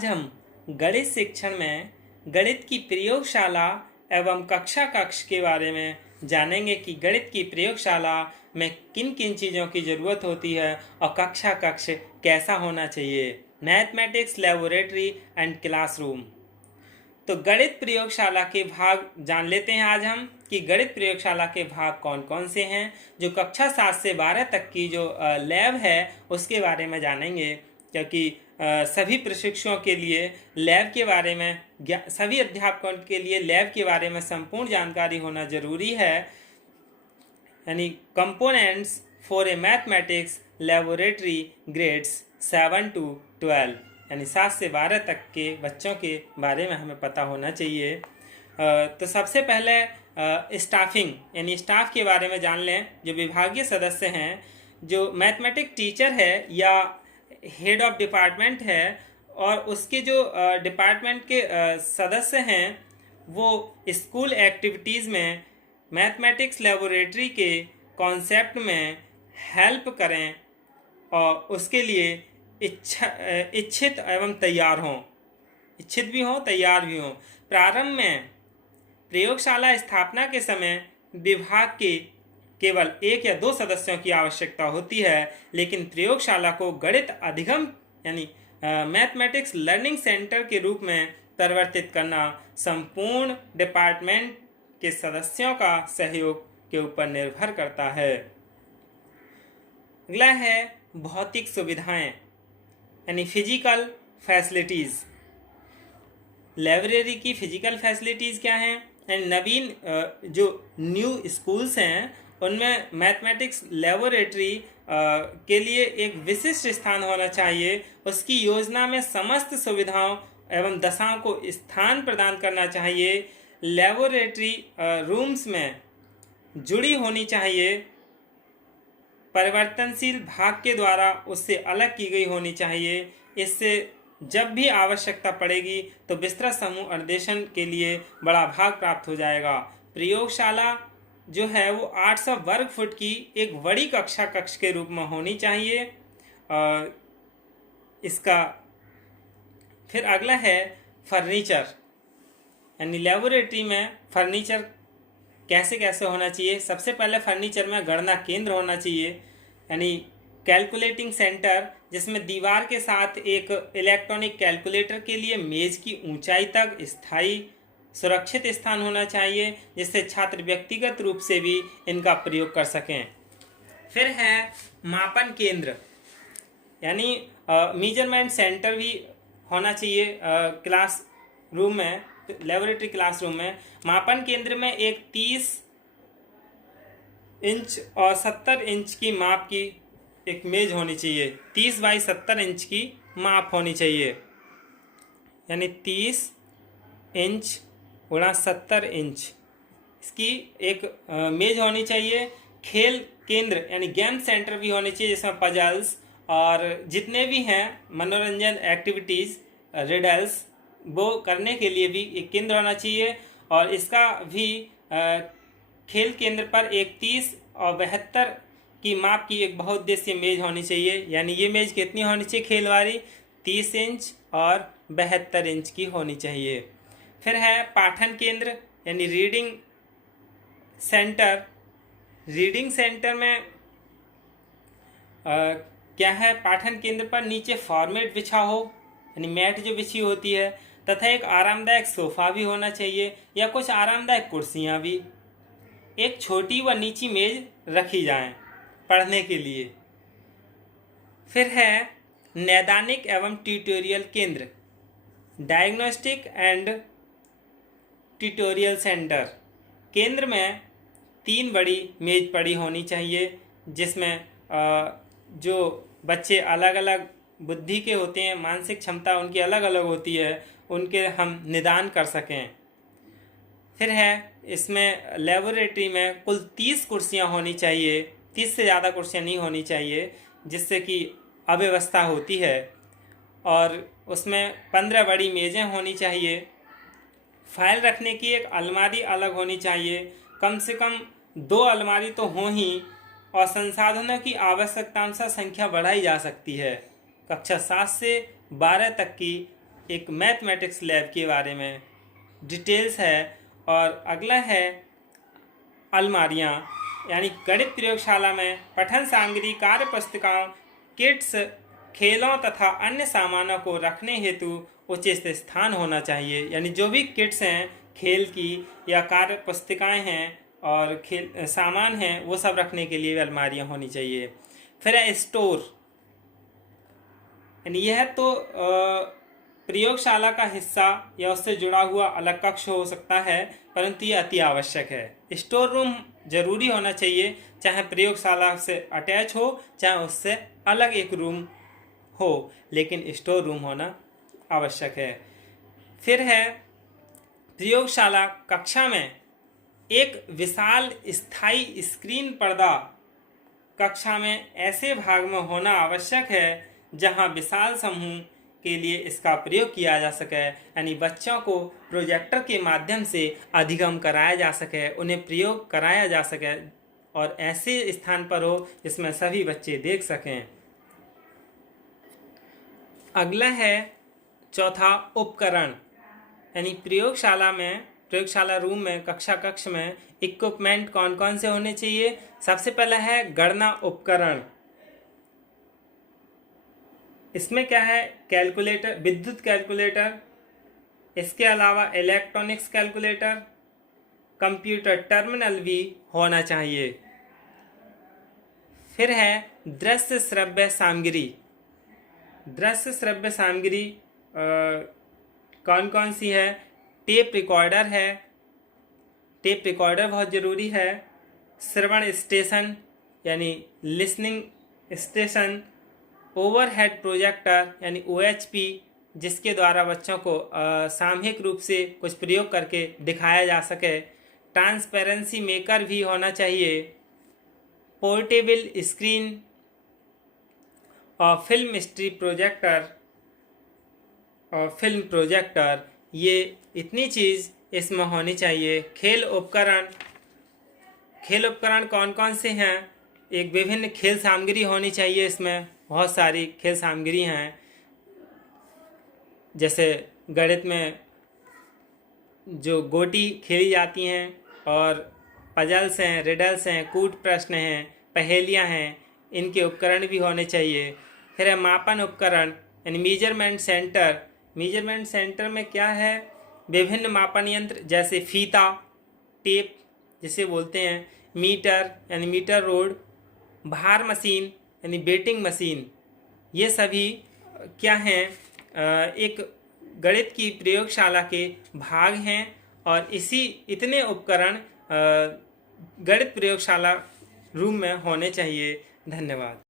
आज हम गणित शिक्षण में गणित की प्रयोगशाला एवं कक्षा कक्ष के बारे में जानेंगे कि गणित की प्रयोगशाला में किन किन चीज़ों की ज़रूरत होती है और कक्षा कक्ष कैसा होना चाहिए। Mathematics laboratory and classroom. तो गणित प्रयोगशाला के भाग जान लेते हैं आज हम कि गणित प्रयोगशाला के भाग कौन कौन से हैं। जो कक्षा 7 से 12 तक की जो लैब है उसके बारे में जानेंगे, क्योंकि सभी प्रशिक्षुओं के लिए लैब के बारे में, सभी अध्यापकों के लिए लैब के बारे में संपूर्ण जानकारी होना जरूरी है। यानी components for a mathematics laboratory grades 7 to 12, यानी 7 से 12 तक के बच्चों के बारे में हमें पता होना चाहिए। तो सबसे पहले स्टाफिंग यानी स्टाफ के बारे में जान लें। जो विभागीय सदस्य हैं, जो मैथमेटिक्स टीचर है या हेड ऑफ डिपार्टमेंट है और उसके जो डिपार्टमेंट के सदस्य हैं, वो स्कूल एक्टिविटीज़ में मैथमेटिक्स लेबोरेटरी के कॉन्सेप्ट में हेल्प करें और उसके लिए इच्छित एवं तैयार हों, इच्छित भी हों तैयार भी हों। प्रारंभ में प्रयोगशाला स्थापना के समय विभाग के केवल 1 या 2 सदस्यों की आवश्यकता होती है, लेकिन प्रयोगशाला को गणित अधिगम यानी मैथमेटिक्स लर्निंग सेंटर के रूप में परिवर्तित करना संपूर्ण डिपार्टमेंट के सदस्यों का सहयोग के ऊपर निर्भर करता है। अगला है भौतिक सुविधाएं यानी फिजिकल फैसिलिटीज़। लाइब्रेरी की फिजिकल फैसिलिटीज़ क्या हैं? नवीन जो न्यू स्कूल्स हैं उनमें मैथमेटिक्स लेबोरेटरी के लिए एक विशिष्ट स्थान होना चाहिए। उसकी योजना में समस्त सुविधाओं एवं दशाओं को स्थान प्रदान करना चाहिए। लेबोरेटरी रूम्स में जुड़ी होनी चाहिए, परिवर्तनशील भाग के द्वारा उससे अलग की गई होनी चाहिए। इससे जब भी आवश्यकता पड़ेगी तो विस्तृत समूह अन्वेषण के लिए बड़ा भाग प्राप्त हो जाएगा। प्रयोगशाला जो है वो 800 वर्ग फुट की एक बड़ी कक्षा कक्ष के रूप में होनी चाहिए। इसका फिर अगला है फर्नीचर, यानी लेबोरेटरी में फर्नीचर कैसे कैसे होना चाहिए। सबसे पहले फर्नीचर में गणना केंद्र होना चाहिए, यानी कैलकुलेटिंग सेंटर, जिसमें दीवार के साथ एक इलेक्ट्रॉनिक कैलकुलेटर के लिए मेज की ऊंचाई तक स्थायी सुरक्षित स्थान होना चाहिए, जिससे छात्र व्यक्तिगत रूप से भी इनका प्रयोग कर सकें। फिर है मापन केंद्र, यानी मेजरमेंट सेंटर भी होना चाहिए क्लास रूम में, लेबोरेटरी क्लासरूम में। मापन केंद्र में एक 30 इंच और 70 इंच की माप की एक मेज होनी चाहिए। 30 बाई 70 इंच की माप होनी चाहिए, यानी 30 इंच गुणा 70 इंच इसकी एक मेज होनी चाहिए। खेल केंद्र यानी गेम सेंटर भी होनी चाहिए, जिसमें पजल्स और जितने भी हैं मनोरंजन एक्टिविटीज़ रिडल्स वो करने के लिए भी एक केंद्र होना चाहिए। और इसका भी खेल केंद्र पर एक 30 और 72 की माप की एक बहुउद्देशीय मेज होनी चाहिए। यानी ये मेज कितनी होनी चाहिए खेल वाली? 30 इंच और 72 इंच की होनी चाहिए। फिर है पाठन केंद्र यानी रीडिंग सेंटर। रीडिंग सेंटर में क्या है? पाठन केंद्र पर नीचे फॉर्मेट बिछा हो, यानी मैट जो बिछी होती है, तथा एक आरामदायक सोफा भी होना चाहिए या कुछ आरामदायक कुर्सियां भी। एक छोटी व नीची मेज रखी जाएं पढ़ने के लिए। फिर है नैदानिक एवं ट्यूटोरियल केंद्र, डायग्नोस्टिक एंड ट्यूटोरियल सेंटर। केंद्र में 3 बड़ी मेज पड़ी होनी चाहिए, जिसमें जो बच्चे अलग अलग बुद्धि के होते हैं, मानसिक क्षमता उनकी अलग अलग होती है, उनके हम निदान कर सकें। फिर है इसमें लेबोरेटरी में कुल 30 कुर्सियां होनी चाहिए, 30 से ज़्यादा कुर्सियां नहीं होनी चाहिए, जिससे कि अव्यवस्था होती है। और उसमें 15 बड़ी मेज़ें होनी चाहिए। फाइल रखने की एक अलमारी अलग होनी चाहिए, कम से कम 2 अलमारी तो हों ही, और संसाधनों की आवश्यकता अनुसार संख्या बढ़ाई जा सकती है। कक्षा 7 से 12 तक की एक मैथमेटिक्स लैब के बारे में डिटेल्स है। और अगला है अलमारियाँ, यानी गणित प्रयोगशाला में पठन सामग्री, कार्य पुस्तिकाओं, किट्स, खेलों तथा अन्य सामानों को रखने हेतु उचित स्थान होना चाहिए। यानी जो भी किट्स हैं खेल की या कार्य पुस्तिकाएँ हैं और खेल सामान हैं, वो सब रखने के लिए अलमारियाँ होनी चाहिए। फिर है स्टोर, यानी यह तो प्रयोगशाला का हिस्सा या उससे जुड़ा हुआ अलग कक्ष हो सकता है, परंतु यह अति आवश्यक है। स्टोर रूम जरूरी होना चाहिए, चाहे प्रयोगशाला से अटैच हो चाहे उससे अलग एक रूम हो, लेकिन स्टोर रूम होना आवश्यक है। फिर है प्रयोगशाला कक्षा में एक विशाल स्थायी स्क्रीन पर्दा कक्षा में ऐसे भाग में होना आवश्यक है जहां विशाल समूह के लिए इसका प्रयोग किया जा सके, यानी बच्चों को प्रोजेक्टर के माध्यम से अधिगम कराया जा सके, उन्हें प्रयोग कराया जा सके और ऐसे स्थान पर हो जिसमें सभी बच्चे देख सकें। अगला है चौथा उपकरण, यानी प्रयोगशाला रूम में, कक्षा कक्ष में इक्विपमेंट कौन कौन से होने चाहिए। सबसे पहला है गणना उपकरण। इसमें क्या है, कैलकुलेटर, विद्युत कैलकुलेटर, इसके अलावा इलेक्ट्रॉनिक्स कैलकुलेटर, कंप्यूटर टर्मिनल भी होना चाहिए। फिर है दृश्य श्रव्य सामग्री। दृश्य श्रव्य सामग्री कौन कौन सी है, टेप रिकॉर्डर है, टेप रिकॉर्डर बहुत ज़रूरी है। श्रवण स्टेशन यानी लिसनिंग स्टेशन, ओवरहेड प्रोजेक्टर यानी OHP, जिसके द्वारा बच्चों को सामूहिक रूप से कुछ प्रयोग करके दिखाया जा सके। ट्रांसपेरेंसी मेकर भी होना चाहिए। पोर्टेबल स्क्रीन और फिल्म स्ट्रिप प्रोजेक्टर और फिल्म प्रोजेक्टर, ये इतनी चीज़ इसमें होनी चाहिए। खेल उपकरण कौन कौन से हैं, एक विभिन्न खेल सामग्री होनी चाहिए। इसमें बहुत सारी खेल सामग्री हैं, जैसे गणित में जो गोटी खेली जाती हैं और पजल्स हैं, रिडल्स हैं, कूट प्रश्न हैं, पहेलियां हैं, इनके उपकरण भी होने चाहिए। फिर है मापन उपकरण यानी मीजरमेंट सेंटर। मीजरमेंट सेंटर में क्या है, विभिन्न मापन यंत्र जैसे फीता, टेप जिसे बोलते हैं, मीटर यानी मीटर रोड, भार मशीन यानी वेटिंग मशीन, ये सभी क्या हैं, एक गणित की प्रयोगशाला के भाग हैं। और इतने उपकरण गणित प्रयोगशाला रूम में होने चाहिए। धन्यवाद।